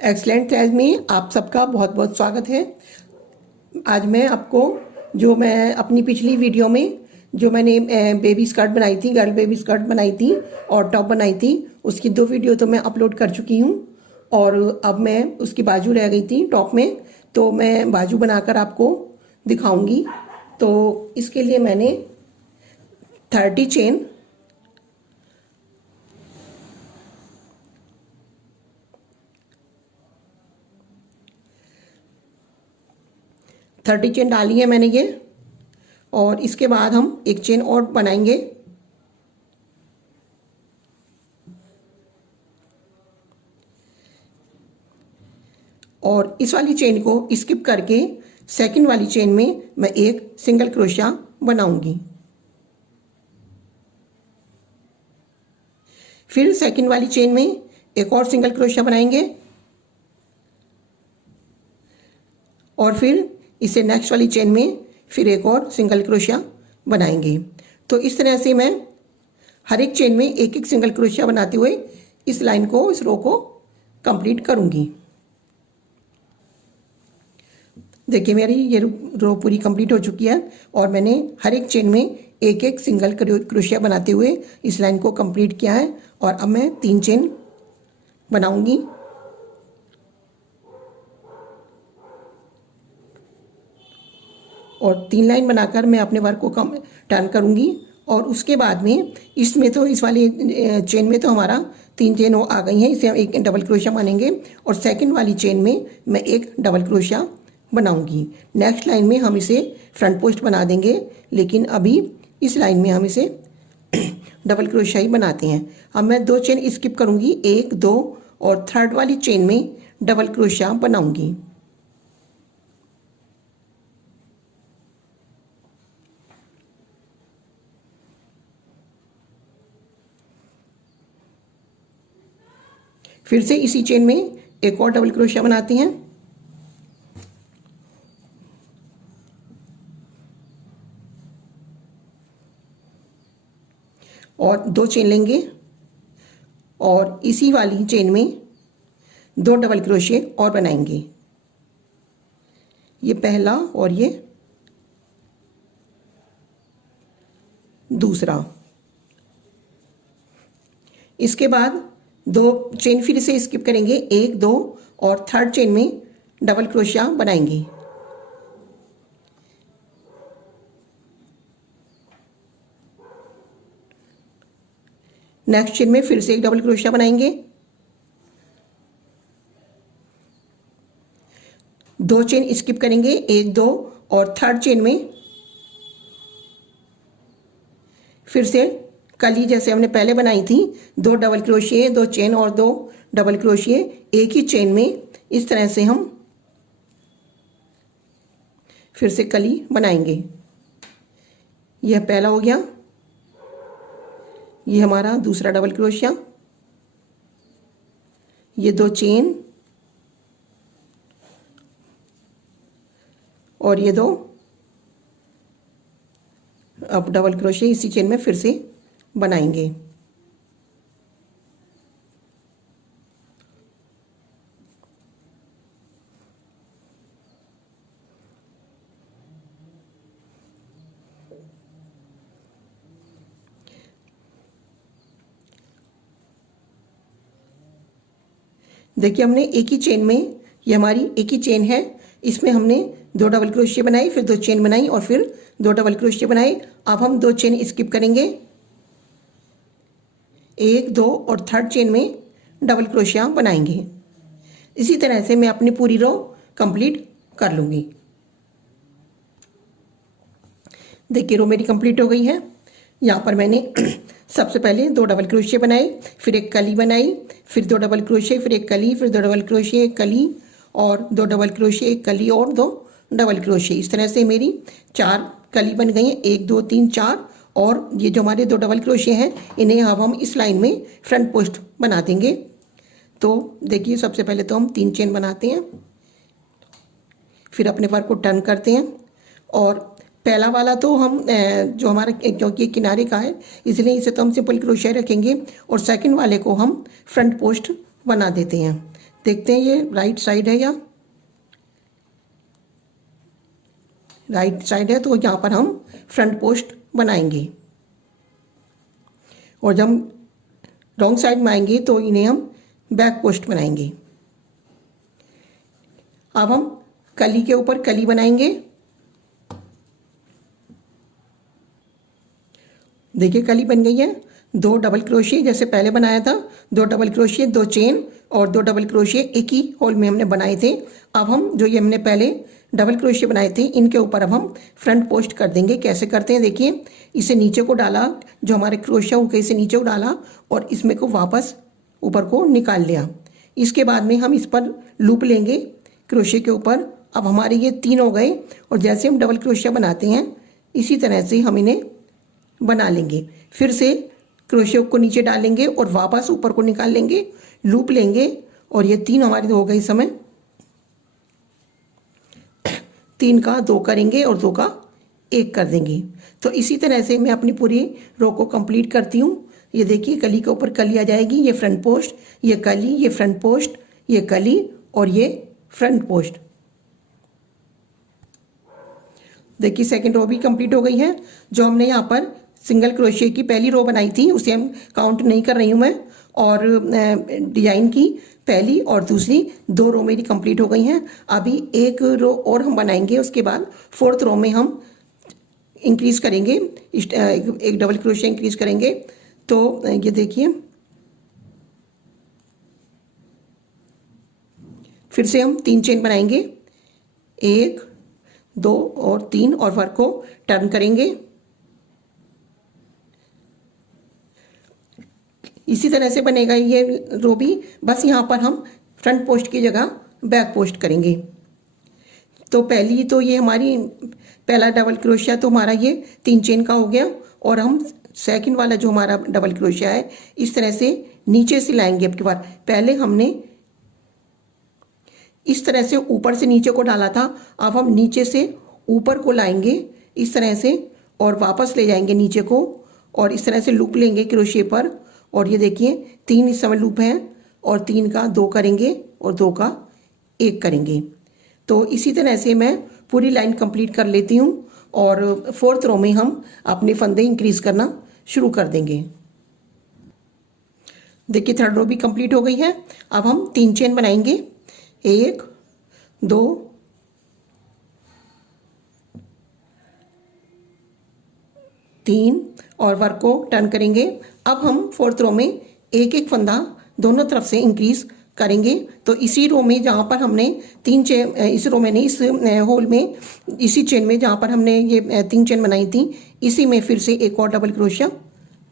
Excellent thread में आप सबका बहुत बहुत स्वागत है। आज मैं आपको जो मैं अपनी पिछली वीडियो में जो मैंने बेबी स्कर्ट बनाई थी, गर्ल बेबी स्कर्ट बनाई थी और टॉप बनाई थी, उसकी 2 वीडियो तो मैं अपलोड कर चुकी हूँ। और अब मैं उसकी बाजू रह गई थी टॉप में, तो मैं बाजू बनाकर आपको दिखाऊंगी। तो इसके लिए मैंने 30 चेन डाली है मैंने ये। और इसके बाद हम एक चेन और बनाएंगे। और इस वाली चेन को स्किप करके सेकंड वाली चेन में मैं एक सिंगल क्रोशिया बनाऊंगी। फिर सेकंड वाली चेन में एक और सिंगल क्रोशिया बनाएंगे और फिर इसे नेक्स्ट वाली चेन में फिर एक और सिंगल क्रोशिया बनाएंगे। तो इस तरह से मैं हर एक चेन में एक एक सिंगल क्रोशिया बनाते हुए इस लाइन को, इस रो को कंप्लीट करूंगी। देखिए मेरी ये रो पूरी कंप्लीट हो चुकी है और मैंने हर एक चेन में एक एक सिंगल क्रोशिया बनाते हुए इस लाइन को कंप्लीट किया है। और अब मैं 3 चेन बनाऊंगी। और 3 लाइन बनाकर मैं अपने वर्क को टर्न करूंगी। और उसके बाद में इसमें तो इस वाली चेन में तो हमारा 3 चेन आ गई हैं, इसे हम एक डबल क्रोशिया मानेंगे। और सेकंड वाली चेन में मैं एक डबल क्रोशिया बनाऊंगी। नेक्स्ट लाइन में हम इसे फ्रंट पोस्ट बना देंगे, लेकिन अभी इस लाइन में हम इसे डबल क्रोशिया ही बनाते हैं। अब मैं 2 चेन स्किप करूंगी, 1, 2 और थर्ड वाली चेन में डबल क्रोशिया बनाऊंगी। फिर से इसी चेन में एक और डबल क्रोशिया बनाते हैं और 2 चेन लेंगे और इसी वाली चेन में 2 डबल क्रोशिया और बनाएंगे। ये पहला और ये दूसरा। इसके बाद 2 चेन फिर से स्किप करेंगे, 1, 2 और थर्ड चेन में डबल क्रोशिया बनाएंगे। नेक्स्ट चेन में फिर से एक डबल क्रोशिया बनाएंगे, 2 चेन स्किप करेंगे, 1, 2 और थर्ड चेन में फिर से कली जैसे हमने पहले बनाई थी, 2 डबल क्रोशिये, 2 चेन और 2 डबल क्रोशिये एक ही चेन में। इस तरह से हम फिर से कली बनाएंगे। यह पहला हो गया, ये हमारा दूसरा डबल क्रोशिया, ये 2 चेन और ये 2 अब डबल क्रोशिया इसी चेन में फिर से बनाएंगे। देखिए हमने एक ही चेन में, ये हमारी एक ही चेन है, इसमें हमने 2 डबल क्रोशिया बनाई, फिर 2 चेन बनाई और फिर 2 डबल क्रोशिया बनाए। अब हम 2 चेन स्किप करेंगे, 1, 2 और थर्ड चेन में डबल क्रोशिया बनाएंगे। इसी तरह से मैं अपनी पूरी रो कंप्लीट कर लूँगी। देखिए रो मेरी कंप्लीट हो गई है। यहाँ पर मैंने सबसे पहले 2 डबल क्रोशिया बनाए, फिर एक कली बनाई, फिर 2 डबल क्रोशिया, फिर एक कली, फिर 2 डबल क्रोशिया, एक कली और 2 डबल क्रोशिया, एक कली और 2 डबल क्रोशिया। इस तरह से मेरी 4 कली बन गई हैं, 1, 2, 3, 4। और ये जो हमारे 2 डबल क्रोशिया हैं, इन्हें अब हम इस लाइन में फ्रंट पोस्ट बना देंगे। तो देखिए सबसे पहले तो हम 3 चेन बनाते हैं, फिर अपने वर्क को टर्न करते हैं। और पहला वाला तो हम जो हमारा क्योंकि किनारे का है इसलिए इसे तो हम सिंपल क्रोशिया रखेंगे और सेकंड वाले को हम फ्रंट पोस्ट बना देते हैं। देखते हैं ये राइट साइड है या राइट साइड है, तो यहाँ पर हम फ्रंट पोस्ट बनाएंगे। और जब हम रॉन्ग साइड में आएंगे तो इन्हें हम बैक पोस्ट बनाएंगे। अब हम कली के ऊपर कली बनाएंगे। देखिए कली बन गई है। 2 डबल क्रोशिया जैसे पहले बनाया था, 2 डबल क्रोशिया, 2 चेन और 2 डबल क्रोशिया एक ही होल में हमने बनाए थे। अब हम जो ये हमने पहले डबल क्रोशिया बनाए थे इनके ऊपर अब हम फ्रंट पोस्ट कर देंगे। कैसे करते हैं देखिए, इसे नीचे को डाला, जो हमारे क्रोशिया हुए इसे नीचे को डाला और इसमें को वापस ऊपर को निकाल लिया। इसके बाद में हम इस पर लूप लेंगे क्रोशिया के ऊपर। अब हमारे ये 3 हो गए और जैसे हम डबल क्रोशिया बनाते हैं इसी तरह से हम इन्हें बना लेंगे। फिर से क्रोशिया को नीचे डालेंगे और वापस ऊपर को निकाल लेंगे, लूप लेंगे और ये 3 हमारे हो गए। इस समय 3 का 2 करेंगे और 2 का 1 कर देंगे। तो इसी तरह से मैं अपनी पूरी रो को कंप्लीट करती हूँ। ये देखिए कली के ऊपर कली आ जाएगी, ये फ्रंट पोस्ट, ये कली, ये फ्रंट पोस्ट, ये कली और ये फ्रंट पोस्ट। देखिए सेकंड रो भी कंप्लीट हो गई है। जो हमने यहाँ पर सिंगल क्रोशिया की पहली रो बनाई थी उसे हम काउंट नहीं कर रही हूँ मैं, और डिजाइन की पहली और दूसरी 2 रो मेरी कंप्लीट हो गई हैं। अभी एक रो और हम बनाएंगे, उसके बाद 4th रो में हम इंक्रीज करेंगे, एक डबल क्रोशिया इंक्रीज करेंगे। तो ये देखिए फिर से हम 3 चेन बनाएंगे, 1 2 और 3 और वर्क को टर्न करेंगे। इसी तरह से बनेगा ये रो भी, बस यहाँ पर हम फ्रंट पोस्ट की जगह बैक पोस्ट करेंगे। तो पहली तो ये हमारी पहला डबल क्रोशिया तो हमारा ये 3 चेन का हो गया। और हम सेकंड वाला जो हमारा डबल क्रोशिया है इस तरह से नीचे से लाएंगे। अब की बार पहले हमने इस तरह से ऊपर से नीचे को डाला था, अब हम नीचे से ऊपर को लाएंगे इस तरह से और वापस ले जाएंगे नीचे को और इस तरह से लूप लेंगे क्रोशिया पर। और ये देखिए 3 इस समय लूप हैं और 3 का 2 करेंगे और 2 का 1 करेंगे। तो इसी तरह से मैं पूरी लाइन कंप्लीट कर लेती हूँ और 4th रो में हम अपने फंदे इंक्रीज करना शुरू कर देंगे। देखिए 3rd रो भी कंप्लीट हो गई है। अब हम 3 चेन बनाएंगे, 1 2 3 और वर्क को टर्न करेंगे। अब हम 4th रो में एक एक फंदा दोनों तरफ से इंक्रीज करेंगे। तो इसी रो में जहाँ पर हमने 3 चेन, इस रो में नहीं, इस होल में, इसी चेन में जहाँ पर हमने ये 3 चेन बनाई थी इसी में फिर से एक और डबल क्रोशिया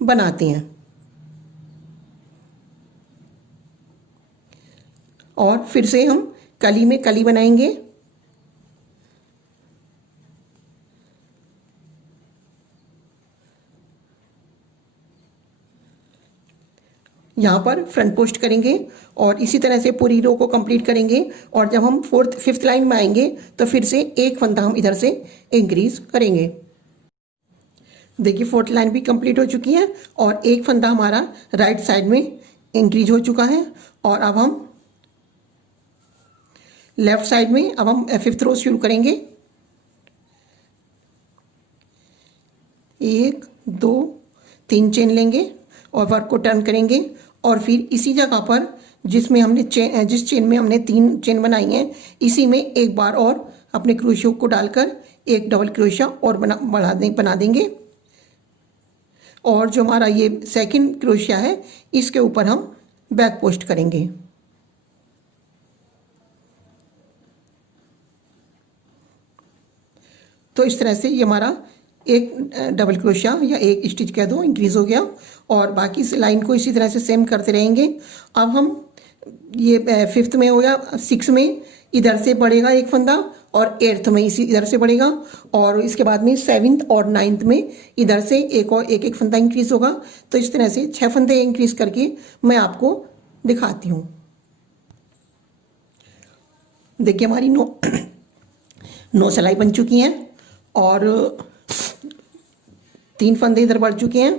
बनाते हैं। और फिर से हम कली में कली बनाएंगे। यहाँ पर फ्रंट पोस्ट करेंगे और इसी तरह से पूरी रो को कंप्लीट करेंगे। और जब हम 4th 5th लाइन में आएंगे तो फिर से एक फंदा हम इधर से इंक्रीज करेंगे। देखिए 4th लाइन भी कंप्लीट हो चुकी है और एक फंदा हमारा राइट साइड में इंक्रीज हो चुका है। और अब हम लेफ्ट साइड में अब हम 5th रो शुरू करेंगे, 1 2 3 चेन लेंगे और वर्क को टर्न करेंगे। और फिर इसी जगह पर जिसमें हमने जिस चेन में हमने 3 चेन बनाई हैं इसी में एक बार और अपने क्रोशिया को डालकर एक डबल क्रोशिया और बना देंगे। और जो हमारा ये सेकंड क्रोशिया है इसके ऊपर हम बैक पोस्ट करेंगे। तो इस तरह से ये हमारा एक डबल क्रोशिया या एक स्टिच कह दो इंक्रीज हो गया। और बाकी इस लाइन को इसी तरह से सेम करते रहेंगे। अब हम ये 5th में हो गया, 6 में इधर से बढ़ेगा एक फंदा और 8th में इसी इधर से बढ़ेगा। और इसके बाद में 7th और 9th में इधर से एक और एक फंदा इंक्रीज होगा। तो इस तरह से 6 फंदे इंक्रीज करके मैं आपको दिखाती हूँ। देखिए हमारी 9 सिलाई बन चुकी हैं और 3 फंदे इधर बढ़ चुके हैं।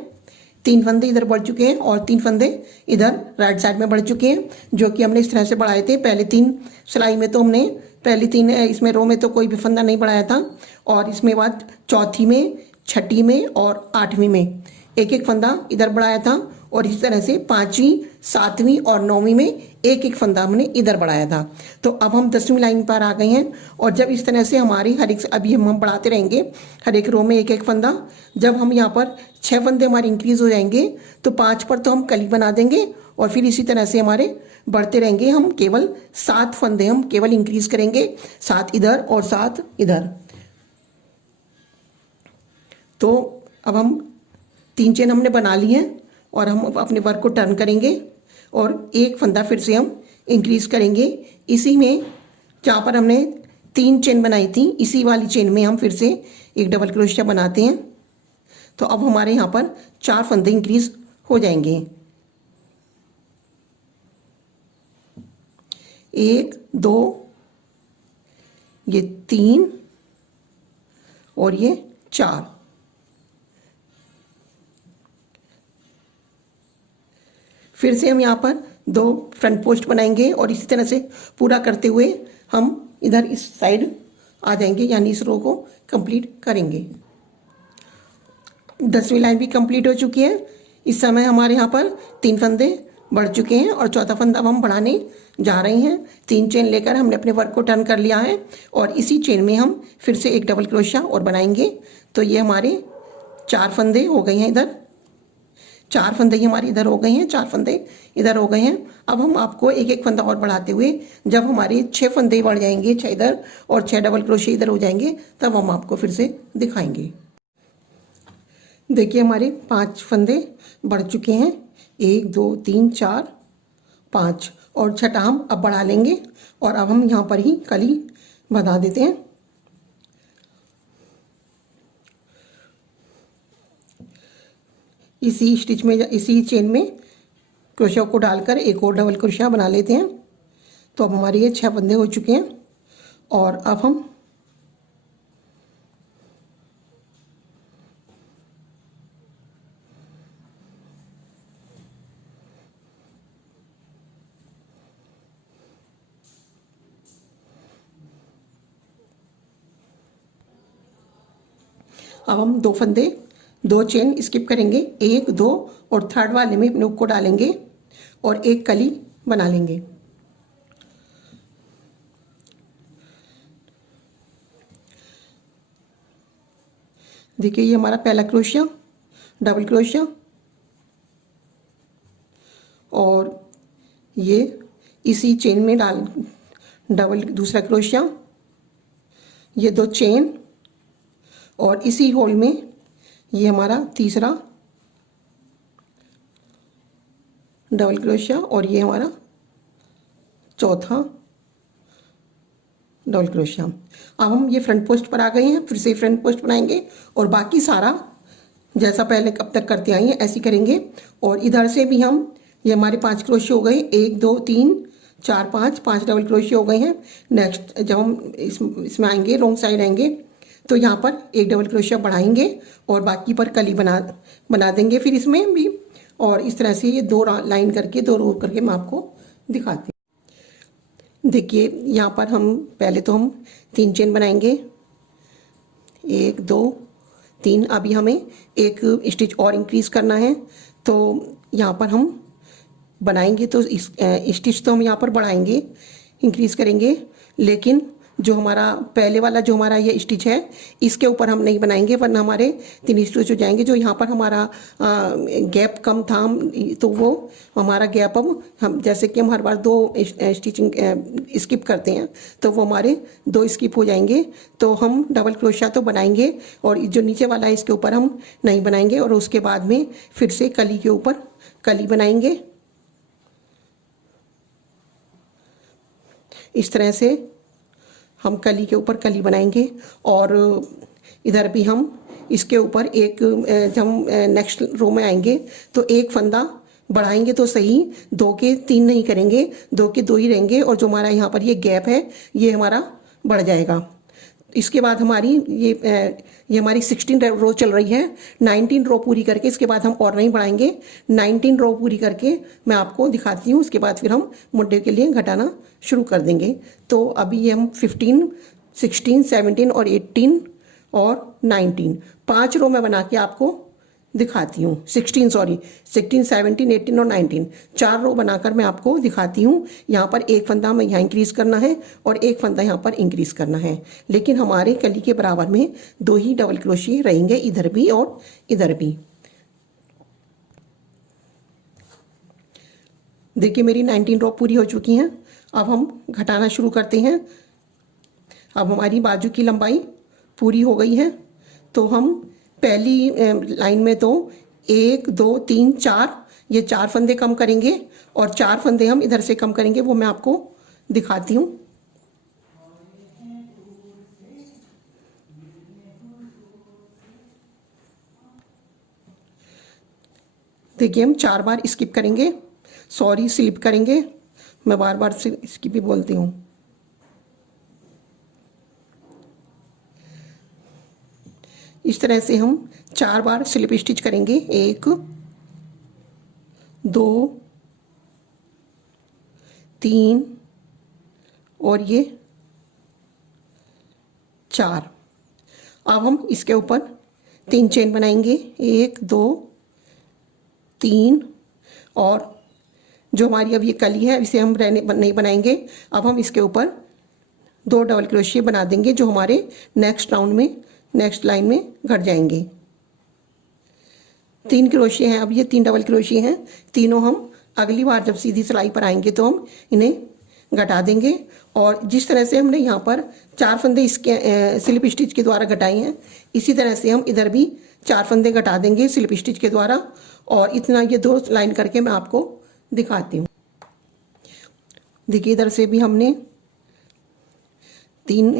3 फंदे इधर बढ़ चुके हैं और 3 फंदे इधर राइट साइड में बढ़ चुके हैं, जो कि हमने इस तरह से बढ़ाए थे। पहले 3 सिलाई में तो हमने पहली 3 इसमें रो में तो कोई भी फंदा नहीं बढ़ाया था, और इसमें बाद चौथी में, छठी में और 8वीं में एक एक फंदा इधर बढ़ाया था, और इसी तरह से 5वीं, 7वीं और 9वीं में एक एक फंदा हमने इधर बढ़ाया था। तो अब हम 10वीं लाइन पर आ गए हैं, और जब इस तरह से हमारी हर एक, अभी हम बढ़ाते रहेंगे हर एक रो में एक एक फंदा। जब हम यहाँ पर 6 फंदे हमारे इंक्रीज हो जाएंगे तो 5 पर तो हम कली बना देंगे, और फिर इसी तरह से हमारे बढ़ते रहेंगे। हम केवल 7 फंदे हम केवल इंक्रीज करेंगे, 7 इधर और 7 इधर। तो अब हम 3 चेन हमने बना ली हैं, और हम अपने वर्क को टर्न करेंगे और एक फंदा फिर से हम इंक्रीज करेंगे। इसी में जहाँ पर हमने 3 चेन बनाई थी, इसी वाली चेन में हम फिर से एक डबल क्रोशिया बनाते हैं। तो अब हमारे यहाँ पर 4 फंदे इंक्रीज हो जाएंगे। 1 2 ये 3 और ये 4। फिर से हम यहाँ पर 2 फ्रंट पोस्ट बनाएंगे, और इसी तरह से पूरा करते हुए हम इधर इस साइड आ जाएंगे, यानी इस रो को कंप्लीट करेंगे। 10वीं लाइन भी कंप्लीट हो चुकी है। इस समय हमारे यहाँ पर 3 फंदे बढ़ चुके हैं, और चौथा फंदा अब हम बढ़ाने जा रहे हैं। 3 चेन लेकर हमने अपने वर्क को टर्न कर लिया है, और इसी चेन में हम फिर से एक डबल क्रोशिया और बनाएंगे। तो ये हमारे 4 फंदे हो गए हैं इधर, 4 फंदे ही हमारे इधर हो गए हैं, 4 फंदे इधर हो गए हैं। अब हम आपको एक एक फंदा और बढ़ाते हुए, जब हमारे 6 फंदे बढ़ जाएंगे, 6 इधर और 6 डबल क्रोशिया इधर हो जाएंगे, तब हम आपको फिर से दिखाएंगे। देखिए हमारे 5 फंदे बढ़ चुके हैं, 1 2 3 4 5, और छठा हम अब बढ़ा लेंगे, और अब हम यहाँ पर ही कली बना देते हैं। इसी स्टिच में, इसी चेन में क्रोशिया को डालकर एक और डबल क्रोशिया बना लेते हैं। तो अब हमारे ये 6 फंदे हो चुके हैं, और अब हम अब 2 फंदे, 2 चेन स्किप करेंगे, 1 2 और थर्ड वाले में अपने हुक को डालेंगे और एक कली बना लेंगे। देखिए ये हमारा पहला क्रोशिया, डबल क्रोशिया, और ये इसी चेन में डाल डबल दूसरा क्रोशिया, ये 2 चेन, और इसी होल में ये हमारा तीसरा डबल क्रोशिया, और ये हमारा चौथा डबल क्रोशिया। अब हम ये फ्रंट पोस्ट पर आ गए हैं, फिर से फ्रंट पोस्ट बनाएंगे, और बाकी सारा जैसा पहले कब तक करते आए हैं ऐसे करेंगे। और इधर से भी हम, ये हमारे 5 क्रोशिया हो गए, 1 2 3 4 5 डबल क्रोशिया हो गए हैं। नेक्स्ट जब हम इसमें आएंगे, रॉन्ग साइड आएंगे, तो यहाँ पर एक डबल क्रोशिया बढ़ाएंगे और बाकी पर कली बना देंगे फिर इसमें भी। और इस तरह से ये 2 लाइन करके, 2 रो करके मैं आपको दिखाती हूँ। देखिए यहाँ पर हम पहले तो हम 3 चेन बनाएंगे, 1 2 3। अभी हमें एक स्टिच और इंक्रीज करना है, तो यहाँ पर हम बनाएंगे, तो इस स्टिच तो हम यहाँ पर बढ़ाएंगे, इंक्रीज करेंगे, लेकिन जो हमारा पहले वाला जो हमारा ये स्टिच है, इसके ऊपर हम नहीं बनाएंगे, वरना हमारे 3 स्टिच हो जाएंगे। जो यहाँ पर हमारा गैप कम था, तो वो हमारा गैप अब हम, जैसे कि हम हर बार 2 स्टिचिंग स्किप करते हैं, तो वो हमारे 2 स्किप हो जाएंगे। तो हम डबल क्रोशिया तो बनाएंगे, और जो नीचे वाला है इसके ऊपर हम नहीं बनाएंगे, और उसके बाद में फिर से कली के ऊपर कली बनाएंगे। इस तरह से हम कली के ऊपर कली बनाएंगे, और इधर भी हम इसके ऊपर एक, जब हम नेक्स्ट रो में आएंगे तो एक फंदा बढ़ाएंगे तो सही, 2 के 3 नहीं करेंगे, 2 के 2 ही रहेंगे, और जो हमारा यहाँ पर ये गैप है ये हमारा बढ़ जाएगा। इसके बाद हमारी ये हमारी 16 रो चल रही है। 19 रो पूरी करके इसके बाद हम और नहीं बढ़ाएंगे। 19 रो पूरी करके मैं आपको दिखाती हूँ, उसके बाद फिर हम मुड्ढे के लिए घटाना शुरू कर देंगे। तो अभी ये हम 15, 16, 17 और 18 और 19 5 रो में बना के आपको दिखाती हूँ। 16 17, 18 और 19 4 रो बनाकर मैं आपको दिखाती हूँ। यहाँ पर एक फंदा हमें यहाँ इंक्रीज करना है और एक फंदा यहाँ पर इंक्रीज करना है, लेकिन हमारे कली के बराबर में 2 ही डबल क्रोशिये रहेंगे, इधर भी और इधर भी। देखिए मेरी 19 रो पूरी हो चुकी हैं। अब हम घटाना शुरू करते हैं। अब हमारी बाजू की लंबाई पूरी हो गई है, तो हम पहली लाइन में तो 1 2 3 4 ये 4 फंदे कम करेंगे और 4 फंदे हम इधर से कम करेंगे, वो मैं आपको दिखाती हूँ। देखिए हम 4 बार स्किप करेंगे, सॉरी स्लिप करेंगे, मैं बार बार से स्किप ही बोलती हूँ। इस तरह से हम 4 बार स्लिप स्टिच करेंगे। 1 2 3 और ये 4। अब हम इसके ऊपर 3 चेन बनाएंगे, 1 2 3 और जो हमारी अब ये कली है इसे हम नहीं बनाएंगे। अब हम इसके ऊपर 2 डबल क्रोशिये बना देंगे, जो हमारे नेक्स्ट राउंड में नेक्स्ट लाइन में घट जाएंगे। 3 क्रोशिये हैं, अब ये 3 डबल क्रोशिये हैं, तीनों हम अगली बार जब सीधी सिलाई पर आएंगे तो हम इन्हें घटा देंगे। और जिस तरह से हमने यहाँ पर 4 फंदे इसके स्लिप स्टिच के द्वारा घटाए हैं, इसी तरह से हम इधर भी 4 फंदे घटा देंगे स्लिप स्टिच के द्वारा। और इतना ये 2 लाइन करके मैं आपको दिखाती हूँ। देखिए इधर से भी हमने 3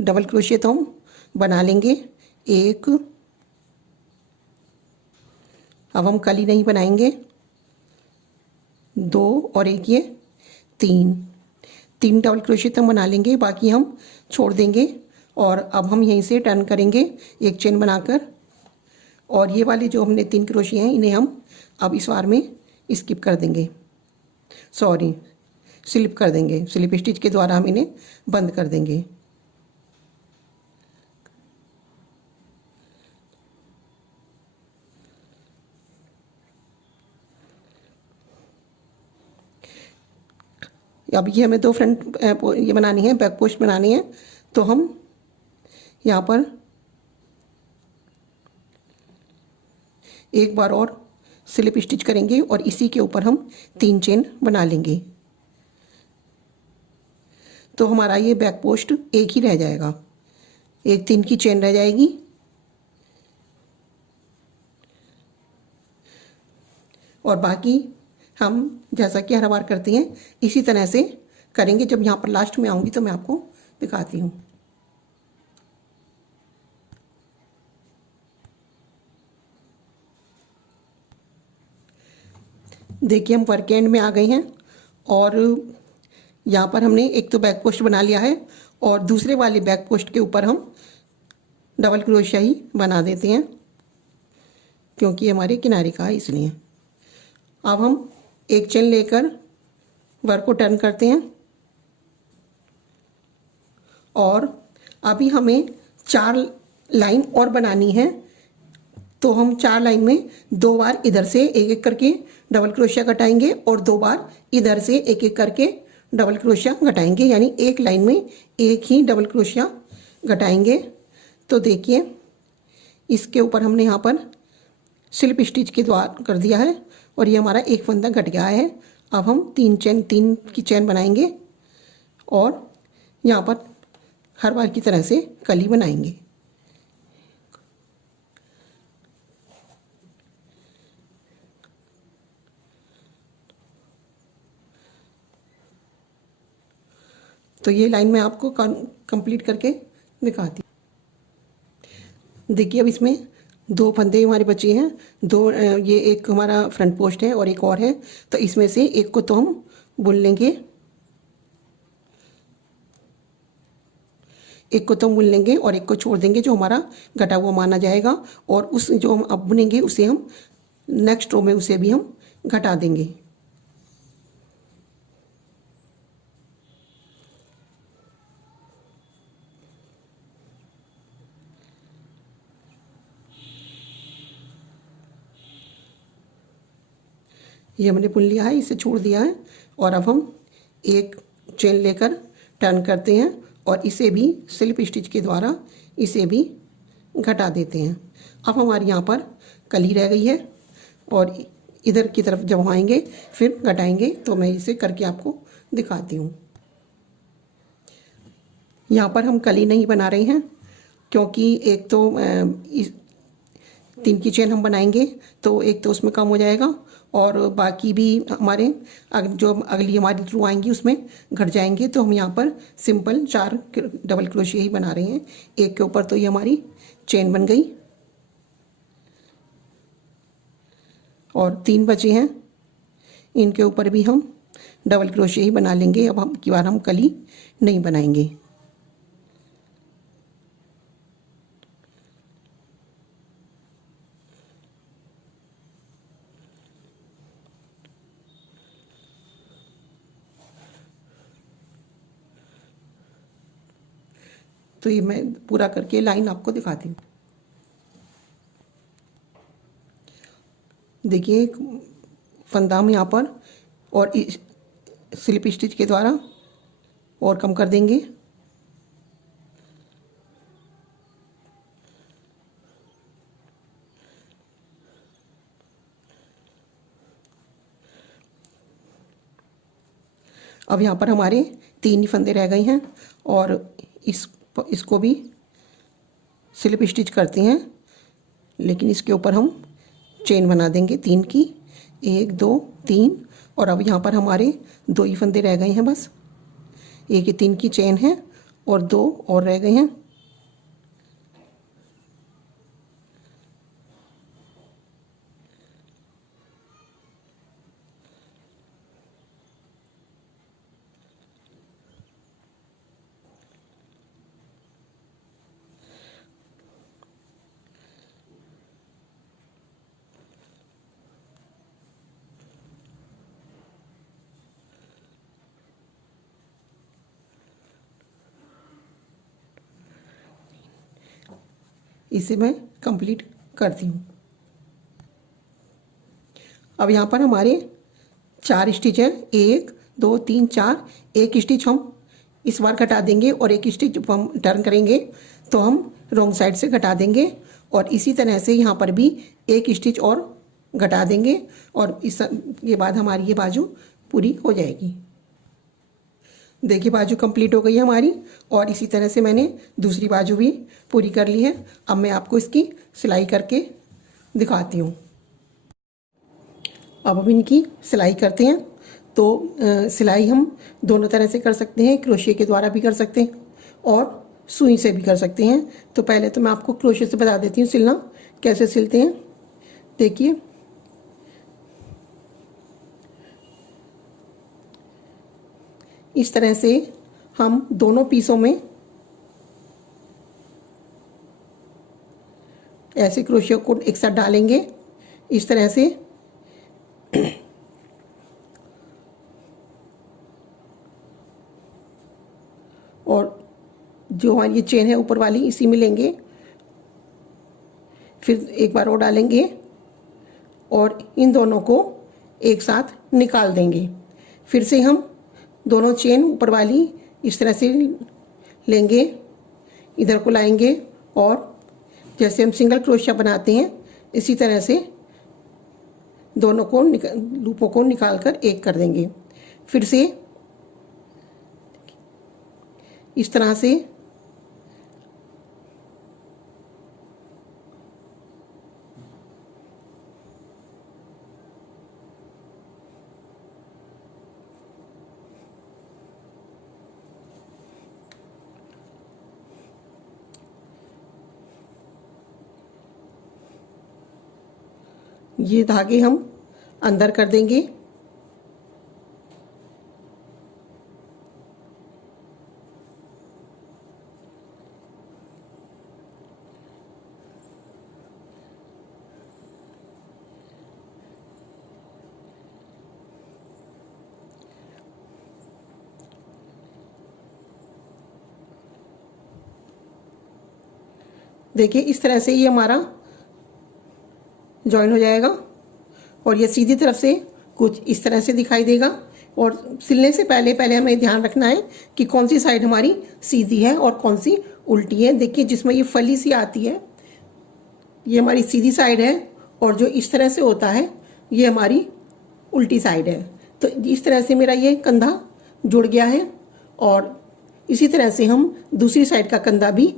डबल क्रोशिये तो हम बना लेंगे। 1, अब हम कली नहीं बनाएंगे, 2 और एक ये 3 डबल क्रोशिये तो हम बना लेंगे, बाकी हम छोड़ देंगे। और अब हम यहीं से टर्न करेंगे एक चेन बनाकर, और ये वाले जो हमने 3 क्रोशिये हैं इन्हें हम अब इस बार में स्किप कर देंगे, सॉरी स्लिप कर देंगे। स्लिप स्टिच के द्वारा हम इन्हें बंद कर देंगे। अब ये हमें 2 फ्रंट ये बनानी है, बैक पोस्ट बनानी है, तो हम यहाँ पर एक बार और स्लिप स्टिच करेंगे और इसी के ऊपर हम 3 चेन बना लेंगे। तो हमारा ये बैक पोस्ट एक ही रह जाएगा, एक 3 की चेन रह जाएगी। और बाकी हम जैसा कि हर बार करते हैं इसी तरह से करेंगे। जब यहाँ पर लास्ट में आऊँगी तो मैं आपको दिखाती हूँ। देखिए हम वर्क एंड में आ गए हैं और यहाँ पर हमने एक तो बैक पोस्ट बना लिया है और दूसरे वाले बैक पोस्ट के ऊपर हम डबल क्रोशिया ही बना देते हैं, क्योंकि हमारे किनारे का है इसलिए। अब हम एक चेन लेकर वर्क को टर्न करते हैं और अभी हमें 4 लाइन और बनानी है। तो हम 4 लाइन में 2 बार इधर से एक एक करके डबल क्रोशिया घटाएंगे और 2 बार इधर से एक एक करके डबल क्रोशिया घटाएंगे, यानी एक लाइन में एक ही डबल क्रोशिया घटाएंगे। तो देखिए इसके ऊपर हमने यहाँ पर स्लिप स्टिच के द्वारा कर दिया है और ये हमारा एक फंदा घट गया है। अब हम 3 की चेन बनाएंगे और यहाँ पर हर बार की तरह से कली बनाएंगे। तो ये लाइन मैं आपको कंप्लीट करके दिखाती हूँ। देखिए अब इसमें 2 फंदे हमारे बचे हैं, 2 ये एक हमारा फ्रंट पोस्ट है और एक और है, तो इसमें से एक को तो हम बुन लेंगे। एक को तो बुन लेंगे और एक को छोड़ देंगे जो हमारा घटा हुआ माना जाएगा, और उस जो हम अब बुनेंगे उसे हम नेक्स्ट रो में उसे भी हम घटा देंगे। ये हमने बुन लिया है, इसे छोड़ दिया है, और अब हम एक चेन लेकर टर्न करते हैं और इसे भी स्लिप स्टिच के द्वारा इसे भी घटा देते हैं। अब हमारी यहाँ पर कली रह गई है, और इधर की तरफ जब आएंगे फिर घटाएंगे, तो मैं इसे करके आपको दिखाती हूँ। यहाँ पर हम कली नहीं बना रहे हैं, क्योंकि एक तो 3 की चेन हम बनाएंगे तो एक तो उसमें कम हो जाएगा, और बाकी भी हमारे जो अगली हमारी रो आएंगी उसमें घट जाएंगे। तो हम यहाँ पर सिंपल 4 डबल क्रोशिया ही बना रहे हैं। एक के ऊपर तो ये हमारी चेन बन गई, और 3 बचे हैं, इनके ऊपर भी हम डबल क्रोशिया ही बना लेंगे। अब हम की बार हम कली नहीं बनाएंगे। तो ये मैं पूरा करके लाइन आपको दिखाती हूँ। देखिए फंदा हम यहाँ पर और स्लिप स्टिच के द्वारा और कम कर देंगे। अब यहाँ पर हमारे 3 ही फंदे रह गए हैं, और इसको भी स्लिप स्टिच करते हैं, लेकिन इसके ऊपर हम चेन बना देंगे 3 की, 1 2 3। और अब यहाँ पर हमारे 2 ही फंदे रह गए हैं बस, एक 3 की चेन है और 2 और रह गए हैं। इसे मैं कंप्लीट करती हूँ। अब यहाँ पर हमारे 4 स्टिच है, 1 2 3 4। एक स्टिच हम इस बार घटा देंगे, और एक स्टिच जब हम टर्न करेंगे तो हम रॉन्ग साइड से घटा देंगे, और इसी तरह से यहाँ पर भी एक स्टिच और घटा देंगे, और ये बाद हमारी ये बाजू पूरी हो जाएगी। देखिए बाजू कंप्लीट हो गई है हमारी, और इसी तरह से मैंने दूसरी बाजू भी पूरी कर ली है। अब मैं आपको इसकी सिलाई करके दिखाती हूँ। अब हम इनकी सिलाई करते हैं। तो सिलाई हम दोनों तरह से कर सकते हैं, क्रोशिया के द्वारा भी कर सकते हैं और सुई से भी कर सकते हैं। तो पहले तो मैं आपको क्रोशिया से बता देती हूँ सिलना कैसे सिलते हैं। देखिए इस तरह से हम दोनों पीसों में ऐसे क्रोशिया को एक साथ डालेंगे इस तरह से, और जो हमारी ये चेन है ऊपर वाली इसी में लेंगे, फिर एक बार और डालेंगे और इन दोनों को एक साथ निकाल देंगे। फिर से हम दोनों चेन ऊपर वाली इस तरह से लेंगे, इधर को लाएंगे, और जैसे हम सिंगल क्रोशिया बनाते हैं इसी तरह से दोनों को लूपों को निकाल कर एक कर देंगे। फिर से इस तरह से ये धागे हम अंदर कर देंगे। देखिए इस तरह से ये हमारा जॉइन हो जाएगा और ये सीधी तरफ से कुछ इस तरह से दिखाई देगा। और सिलने से पहले पहले हमें ध्यान रखना है कि कौन सी साइड हमारी सीधी है और कौन सी उल्टी है। देखिए जिसमें ये फली सी आती है ये हमारी सीधी साइड है और जो इस तरह से होता है ये हमारी उल्टी साइड है। तो इस तरह से मेरा ये कंधा जुड़ गया है और इसी तरह से हम दूसरी साइड का कंधा भी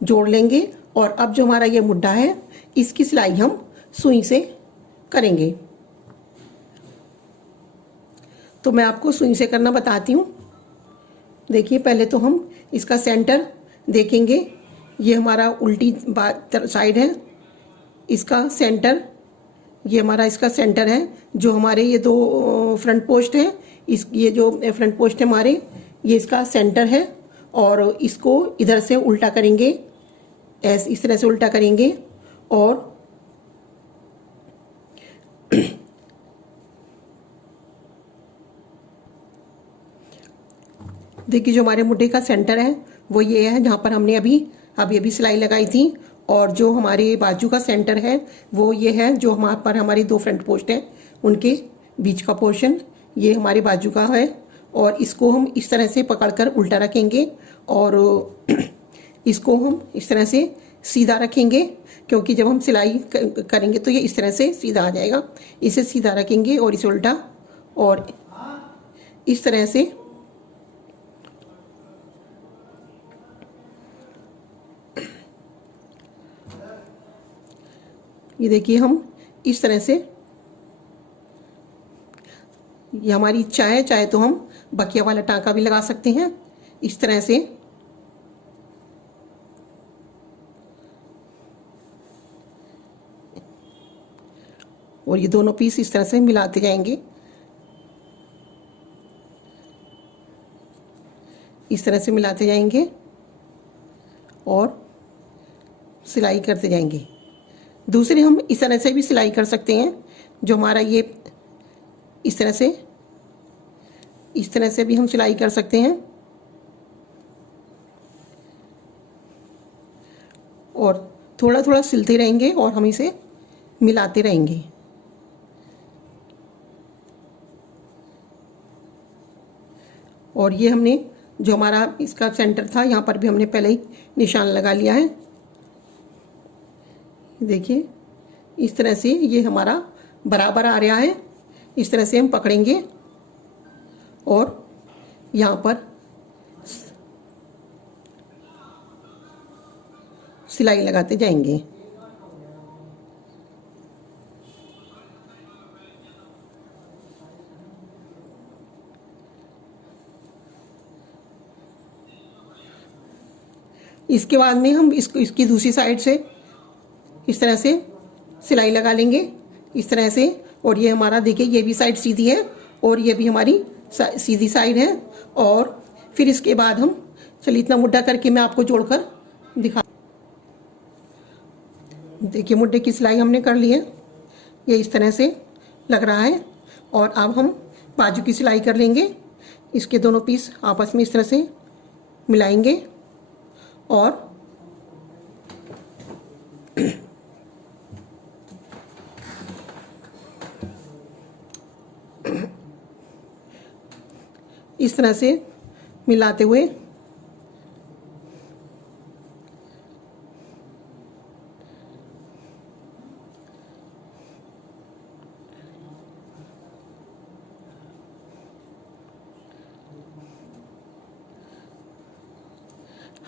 जोड़ लेंगे। और अब जो हमारा ये मुड्ढा है इसकी सिलाई हम सुई से करेंगे। तो मैं आपको सुई से करना बताती हूँ। देखिए पहले तो हम इसका सेंटर देखेंगे। ये हमारा उल्टी साइड है, इसका सेंटर ये हमारा इसका सेंटर है। जो हमारे ये दो फ्रंट पोस्ट है ये जो फ्रंट पोस्ट है हमारे ये इसका सेंटर है। और इसको इधर से उल्टा करेंगे, ऐसे इस तरह से उल्टा करेंगे। और देखिए जो हमारे मुड्ढे का सेंटर है वो ये है जहाँ पर हमने अभी सिलाई लगाई थी। और जो हमारे बाजू का सेंटर है वो ये है जो हमारे पर हमारी दो फ्रंट पोस्ट हैं उनके बीच का पोर्शन ये हमारे बाजू का है। और इसको हम इस तरह से पकड़कर उल्टा रखेंगे और इसको हम इस तरह से सीधा रखेंगे क्योंकि जब हम सिलाई करेंगे तो ये इस तरह से सीधा आ जाएगा। इसे सीधा रखेंगे और इसे उल्टा और इस तरह से ये देखिए हम इस तरह से ये हमारी इच्छा है, चाहे तो हम बकिया वाला टाँका भी लगा सकते हैं इस तरह से। और ये दोनों पीस इस तरह से मिलाते जाएंगे, इस तरह से मिलाते जाएंगे और सिलाई करते जाएंगे। दूसरे हम इस तरह से भी सिलाई कर सकते हैं। जो हमारा ये इस तरह से भी हम सिलाई कर सकते हैं और थोड़ा थोड़ा सिलते रहेंगे और हम इसे मिलाते रहेंगे। और ये हमने जो हमारा इसका सेंटर था यहाँ पर भी हमने पहले ही निशान लगा लिया है। देखिए इस तरह से ये हमारा बराबर आ रहा है। इस तरह से हम पकड़ेंगे और यहाँ पर सिलाई लगाते जाएंगे। इसके बाद में हम इसकी दूसरी साइड से इस तरह से सिलाई लगा लेंगे इस तरह से। और ये हमारा देखिए ये भी साइड सीधी है और ये भी हमारी सीधी साइड है। और फिर इसके बाद हम चलिए इतना मुड्ढा करके मैं आपको जोड़कर दिखा। देखिए मुड्ढे की सिलाई हमने कर ली है, ये इस तरह से लग रहा है। और अब हम बाजू की सिलाई कर लेंगे। इसके दोनों पीस आपस में इस तरह से मिलाएंगे और इस तरह से मिलाते हुए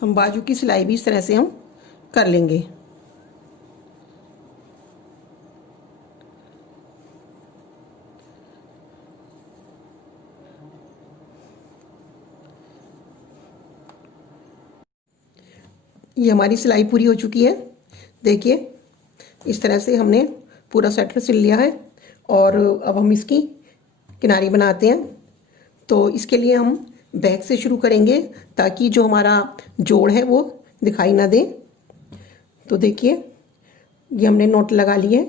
हम बाजू की सिलाई भी इस तरह से हम कर लेंगे। ये हमारी सिलाई पूरी हो चुकी है। देखिए इस तरह से हमने पूरा स्वेटर सिल लिया है। और अब हम इसकी किनारी बनाते हैं। तो इसके लिए हम बैक से शुरू करेंगे ताकि जो हमारा जोड़ है वो दिखाई ना दे। तो देखिए ये हमने नोट लगा लिए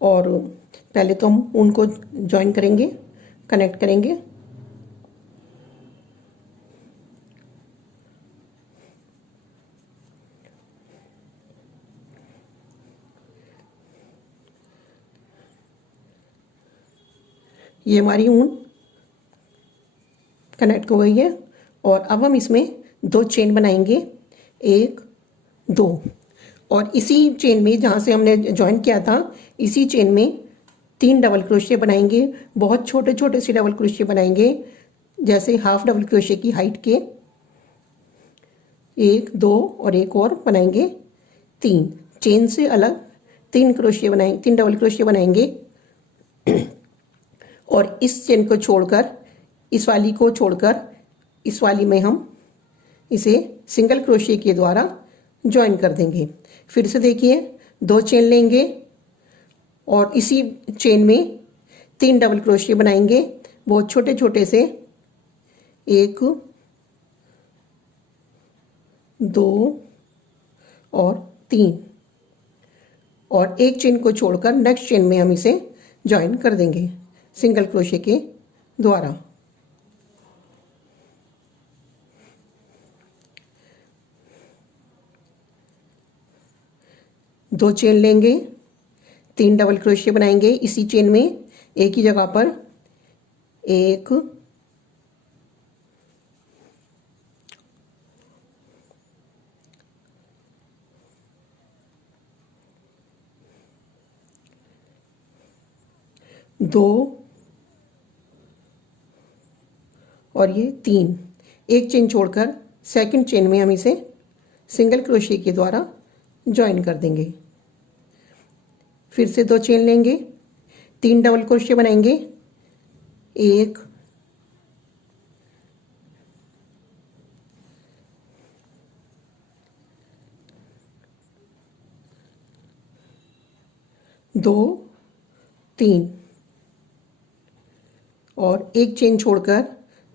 और पहले तो हम उनको जॉइन करेंगे, कनेक्ट करेंगे। ये हमारी ऊन कनेक्ट हो गई है और अब हम इसमें 2 चेन बनाएंगे, 1 2, और इसी चेन में जहाँ से हमने ज्वाइन किया था इसी चेन में 3 डबल क्रोशिया बनाएंगे। बहुत छोटे छोटे से डबल क्रोशिया बनाएंगे, जैसे हाफ डबल क्रोशिया की हाइट के। 1 2 और एक और बनाएंगे 3, चेन से अलग 3 क्रोशिया बनाएंगे, 3 डबल क्रोशिया बनाएंगे। और इस चेन को छोड़कर, इस वाली को छोड़कर इस वाली में हम इसे सिंगल क्रोशिया के द्वारा ज्वाइन कर देंगे। फिर से देखिए, 2 चेन लेंगे और इसी चेन में 3 डबल क्रोशिया बनाएंगे, बहुत छोटे छोटे से। 1 2 और 3, और एक चेन को छोड़कर नेक्स्ट चेन में हम इसे ज्वाइन कर देंगे सिंगल क्रोशिया के द्वारा। दो चेन लेंगे, 3 डबल क्रोशिया बनाएंगे इसी चेन में, एक ही जगह पर। 1 2 और ये 3, एक चेन छोड़कर सेकंड चेन में हम इसे सिंगल क्रोशिया के द्वारा ज्वाइन कर देंगे। फिर से 2 चेन लेंगे, 3 डबल क्रोशिया बनाएंगे, 1 2 3, और एक चेन छोड़कर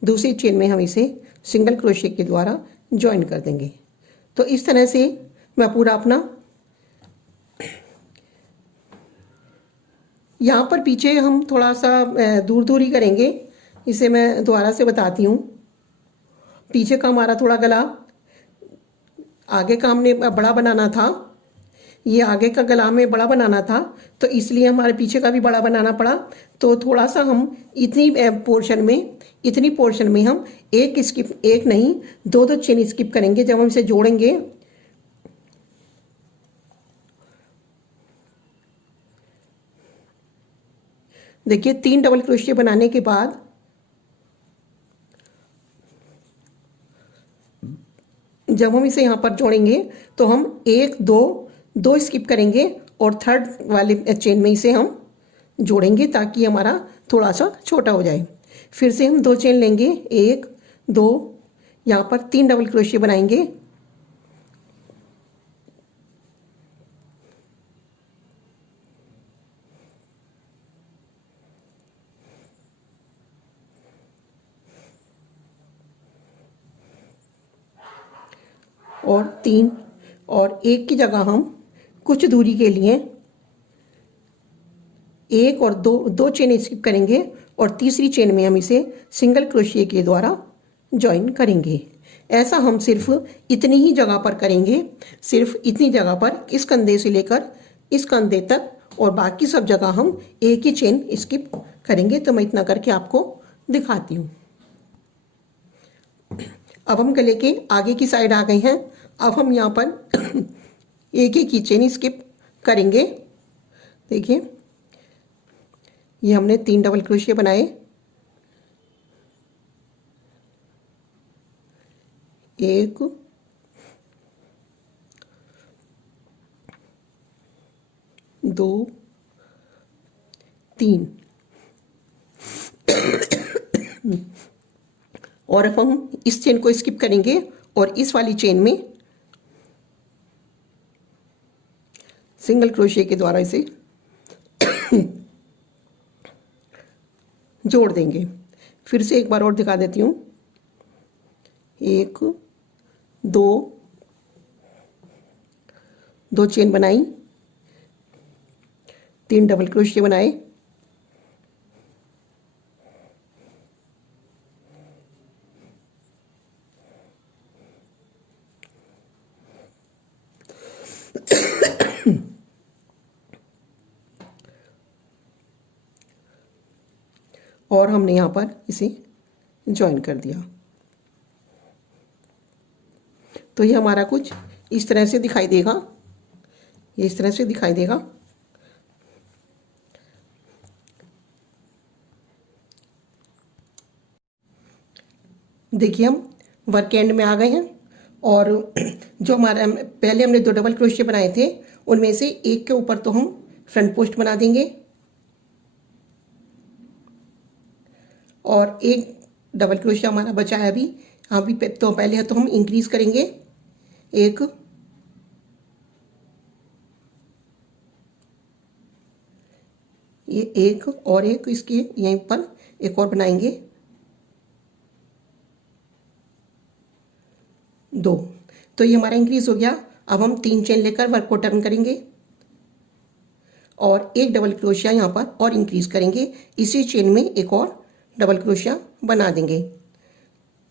दूसरी चेन में हम इसे सिंगल क्रोशिया के द्वारा ज्वाइन कर देंगे। तो इस तरह से मैं पूरा अपना, यहाँ पर पीछे हम थोड़ा सा दूर दूर ही करेंगे, इसे मैं दोबारा से बताती हूँ। पीछे का हमारा थोड़ा गला, आगे का हमने बड़ा बनाना था, ये आगे का गला में बड़ा बनाना था, तो इसलिए हमारे पीछे का भी बड़ा बनाना पड़ा। तो थोड़ा सा हम इतनी पोर्शन में हम एक नहीं 2 चेन स्किप करेंगे जब हम इसे जोड़ेंगे। देखिए, 3 डबल क्रोशिया बनाने के बाद जब हम इसे यहाँ पर जोड़ेंगे तो हम 1 2 स्किप करेंगे और थर्ड वाले चेन में इसे हम जोड़ेंगे ताकि हमारा थोड़ा सा छोटा हो जाए। फिर से हम 2 चेन लेंगे, 1 2, यहाँ पर 3 डबल क्रोशिया बनाएंगे, और 3, और एक की जगह हम कुछ दूरी के लिए 1 और 2 चेन स्किप करेंगे और तीसरी चेन में हम इसे सिंगल क्रोशिया के द्वारा ज्वाइन करेंगे। ऐसा हम सिर्फ इतनी ही जगह पर करेंगे, सिर्फ इतनी जगह पर, इस कंधे से लेकर इस कंधे तक, और बाकी सब जगह हम एक ही चेन स्किप करेंगे। तो मैं इतना करके आपको दिखाती हूँ। अब हम गले के आगे की साइड आ गए हैं। अब हम यहाँ पर एक ही चेन स्किप करेंगे। देखिए, ये हमने 3 डबल क्रोशिया बनाए, 1 2 3, और अब हम इस चेन को स्किप करेंगे और इस वाली चेन में सिंगल क्रोशिया के द्वारा इसे जोड़ देंगे। फिर से एक बार और दिखा देती हूँ। 1 2 चेन बनाई, 3 डबल क्रोशिया बनाए, हमने यहाँ पर इसे ज्वाइन कर दिया। तो ये हमारा कुछ इस तरह से दिखाई देगा, ये इस तरह से दिखाई देगा। देखिए हम वर्क एंड में आ गए हैं और जो हमारा पहले हमने 2 डबल क्रोशिया बनाए थे उनमें से एक के ऊपर तो हम फ्रंट पोस्ट बना देंगे और एक डबल क्रोशिया हमारा बचा है अभी। अभी तो पहले तो हम इंक्रीज करेंगे एक, ये एक और एक इसके यहीं पर एक और बनाएंगे 2। तो ये हमारा इंक्रीज हो गया। अब हम 3 चेन लेकर वर्क को टर्न करेंगे और एक डबल क्रोशिया यहाँ पर और इंक्रीज करेंगे। इसी चेन में एक और डबल क्रोशिया बना देंगे।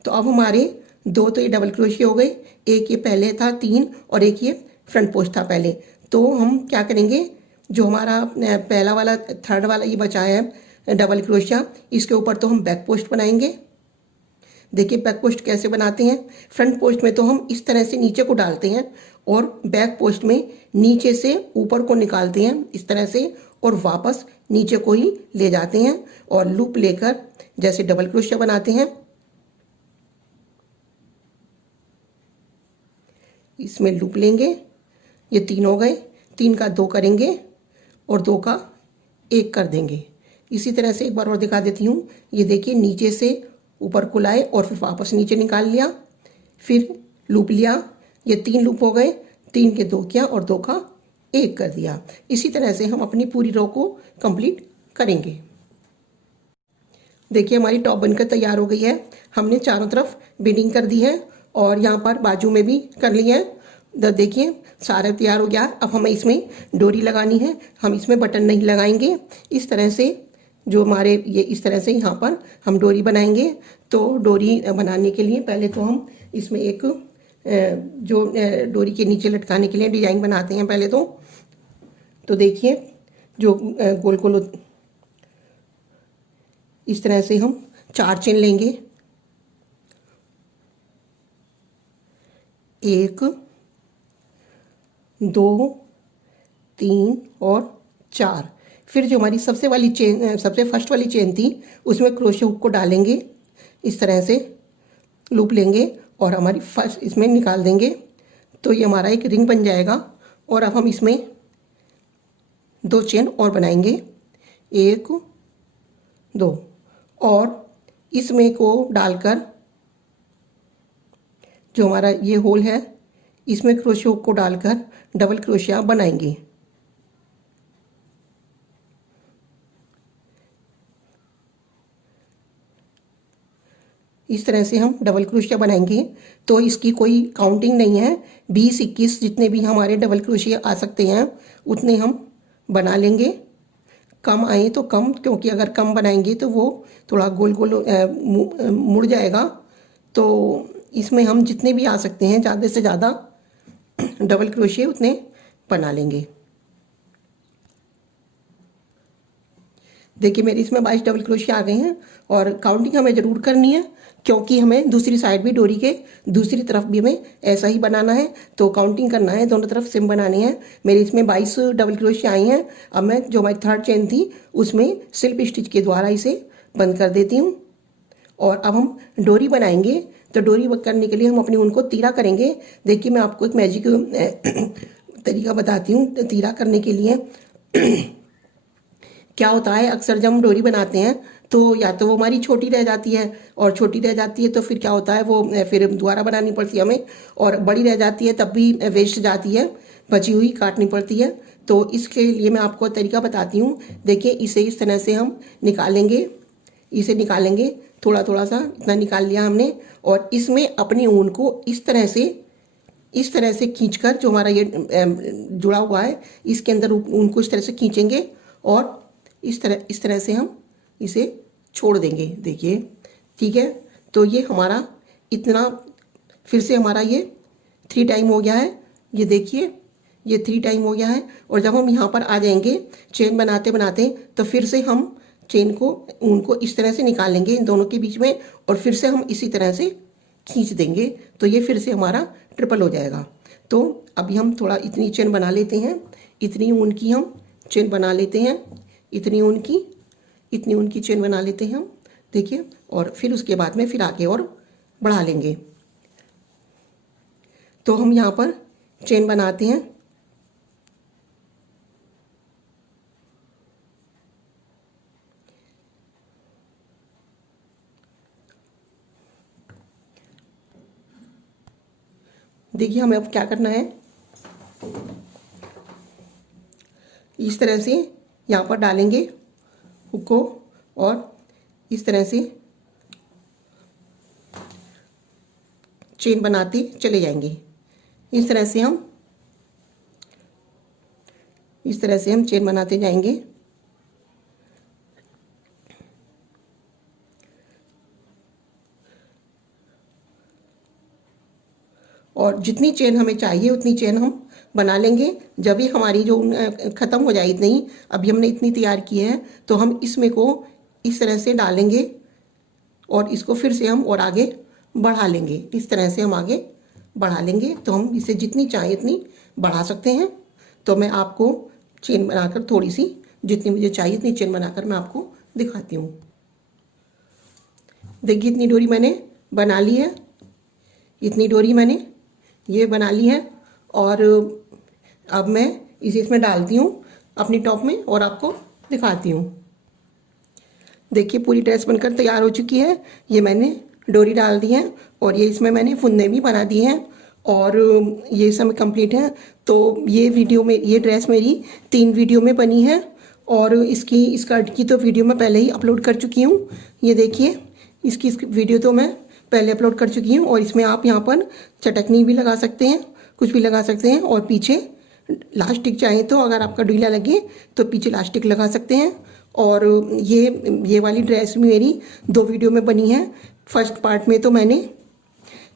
तो अब हमारे 2 तो ये डबल क्रोशिया हो गए, एक ये पहले था 3 और एक ये फ्रंट पोस्ट था पहले। तो हम क्या करेंगे, जो हमारा पहला वाला थर्ड वाला ये बचा है डबल क्रोशिया, इसके ऊपर तो हम बैक पोस्ट बनाएंगे। देखिए बैक पोस्ट कैसे बनाते हैं। फ्रंट पोस्ट में तो हम इस तरह से नीचे को डालते हैं और बैक पोस्ट में नीचे से ऊपर को निकालते हैं इस तरह से और वापस नीचे को ही ले जाते हैं और लूप लेकर जैसे डबल क्रोशिया बनाते हैं। इसमें लूप लेंगे, ये 3 हो गए, 3 का 2 करेंगे और 2 का 1 कर देंगे। इसी तरह से एक बार और दिखा देती हूँ। ये देखिए नीचे से ऊपर को लाए और फिर वापस नीचे निकाल लिया, फिर लूप लिया, ये 3 लूप हो गए, 3 के 2 किया और 2 का 1 कर दिया। इसी तरह से हम अपनी पूरी रो को कंप्लीट करेंगे। देखिए हमारी टॉप बनकर तैयार हो गई है। हमने चारों तरफ बीडिंग कर दी है और यहाँ पर बाजू में भी कर ली है। देखिए सारा तैयार हो गया। अब हमें इसमें डोरी लगानी है। हम इसमें बटन नहीं लगाएंगे, इस तरह से जो हमारे ये इस तरह से यहाँ पर हम डोरी बनाएंगे। तो डोरी बनाने के लिए पहले तो हम इसमें एक जो डोरी के नीचे लटकाने के लिए डिजाइन बनाते हैं पहले तो देखिए जो गोल गोल इस तरह से हम 4 चेन लेंगे, 1 2 3 और 4। फिर जो हमारी सबसे फर्स्ट वाली चेन थी उसमें क्रोशिया हुक को डालेंगे, इस तरह से लूप लेंगे और हमारी फर्स्ट इसमें निकाल देंगे। तो ये हमारा एक रिंग बन जाएगा। और अब हम इसमें 2 चेन और बनाएंगे, 1 2 और इसमें को डालकर जो हमारा ये होल है इसमें क्रोशिया हुक को डालकर डबल क्रोशिया बनाएंगे। इस तरह से हम डबल क्रोशिया बनाएंगे। तो इसकी कोई काउंटिंग नहीं है, 20 21 जितने भी हमारे डबल क्रोशिया आ सकते हैं उतने हम बना लेंगे। कम आए तो कम, क्योंकि अगर कम बनाएंगे तो वो थोड़ा गोल गोल मुड़ जाएगा। तो इसमें हम जितने भी आ सकते हैं ज़्यादा से ज़्यादा डबल क्रोशिया उतने बना लेंगे। देखिए मेरे इसमें 22 डबल क्रोशिया आ गए हैं और काउंटिंग हमें ज़रूर करनी है, क्योंकि हमें दूसरी साइड भी डोरी के दूसरी तरफ भी हमें ऐसा ही बनाना है। तो काउंटिंग करना है, दोनों तरफ सेम बनानी है। मेरे इसमें 22 डबल क्रोशिया आई हैं। अब मैं जो हमारी थर्ड चेन थी उसमें सिल्प स्टिच के द्वारा इसे बंद कर देती हूँ। और अब हम डोरी बनाएंगे। तो डोरी करने के लिए हम अपनी ऊन को तीरा करेंगे। देखिए मैं आपको एक मैजिक तरीका बताती हूँ तीरा करने के लिए। क्या होता है, अक्सर जब हम डोरी बनाते हैं तो या तो वो हमारी छोटी रह जाती है, और छोटी रह जाती है तो फिर क्या होता है वो फिर दोबारा बनानी पड़ती है हमें, और बड़ी रह जाती है तब भी वेस्ट जाती है, बची हुई काटनी पड़ती है। तो इसके लिए मैं आपको तरीका बताती हूँ। देखिए इसे इस तरह से हम निकालेंगे, इसे निकालेंगे थोड़ा थोड़ा सा, इतना निकाल लिया हमने। और इसमें अपनी ऊन को इस तरह से खींचकर जो हमारा ये जुड़ा हुआ है इसके अंदर ऊन को इस तरह से खींचेंगे और इस तरह से हम इसे छोड़ देंगे। देखिए ठीक है। तो ये हमारा इतना फिर से हमारा ये 3 टाइम हो गया है। ये देखिए ये 3 टाइम हो गया है। और जब हम यहाँ पर आ जाएंगे चेन बनाते बनाते तो फिर से हम चेन को, ऊन को इस तरह से निकालेंगे इन दोनों के बीच में, और फिर से हम इसी तरह से खींच देंगे, तो ये फिर से हमारा ट्रिपल हो जाएगा। तो अभी हम थोड़ा इतनी चेन बना लेते हैं, इतनी ऊन की हम चेन बना लेते हैं, इतनी ऊन की चेन बना लेते हैं हम, देखिए। और फिर उसके बाद में फिर आगे और बढ़ा लेंगे। तो हम यहाँ पर चेन बनाते हैं। देखिए हमें अब क्या करना है, इस तरह से यहाँ पर डालेंगे हुक को, और इस तरह से चेन बनाते चले जाएंगे। इस तरह से हम चेन बनाते जाएंगे। और जितनी चेन हमें चाहिए उतनी चेन हम बना लेंगे। जब भी हमारी जो ख़त्म हो जाए इतनी, अभी हमने इतनी तैयार की है, तो हम इसमें को इस तरह से डालेंगे और इसको फिर से हम और आगे बढ़ा लेंगे। इस तरह से हम आगे बढ़ा लेंगे। तो हम इसे जितनी चाहे इतनी बढ़ा सकते हैं। तो मैं आपको चेन बनाकर थोड़ी सी, जितनी मुझे चाहिए इतनी चेन बनाकर मैं आपको दिखाती हूँ। देखिए इतनी डोरी मैंने बना ली है, इतनी डोरी मैंने ये बना ली है। और अब मैं इसे इसमें डालती हूँ अपनी टॉप में और आपको दिखाती हूँ। देखिए पूरी ड्रेस बनकर तैयार हो चुकी है। ये मैंने डोरी डाल दी है और ये इसमें मैंने फुंदे भी बना दिए हैं और ये सब कंप्लीट है। तो ये वीडियो में, ये ड्रेस मेरी 3 वीडियो में बनी है और इसकी स्कर्ट की तो वीडियो मैं पहले ही अपलोड कर चुकी हूँ। ये देखिए इसकी वीडियो तो मैं पहले अपलोड कर चुकी हूँ। और इसमें आप यहाँ पर चटकनी भी लगा सकते हैं, कुछ भी लगा सकते हैं। और पीछे लास्टिक चाहें तो, अगर आपका ढीला लगे तो पीछे लास्टिक लगा सकते हैं। और ये वाली ड्रेस मेरी 2 वीडियो में बनी है। फर्स्ट पार्ट में तो मैंने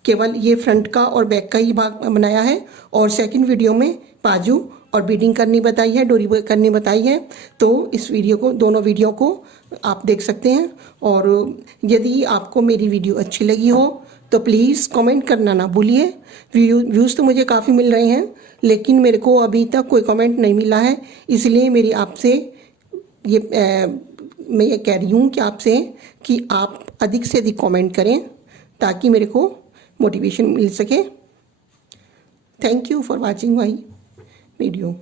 केवल ये फ्रंट का और बैक का ही भाग बनाया है, और सेकंड वीडियो में बाजू और बीडिंग करनी बताई है, डोरी करनी बताई है। तो इस वीडियो को, दोनों वीडियो को आप देख सकते हैं। और यदि आपको मेरी वीडियो अच्छी लगी हो तो प्लीज़ कमेंट करना ना भूलिए। व्यूज़ तो मुझे काफ़ी मिल रहे हैं, लेकिन मेरे को अभी तक कोई कमेंट नहीं मिला है। इसलिए मेरी आपसे मैं ये कह रही हूँ कि आपसे कि आप अधिक से अधिक कमेंट करें ताकि मेरे को मोटिवेशन मिल सके। Thank you for watching my video.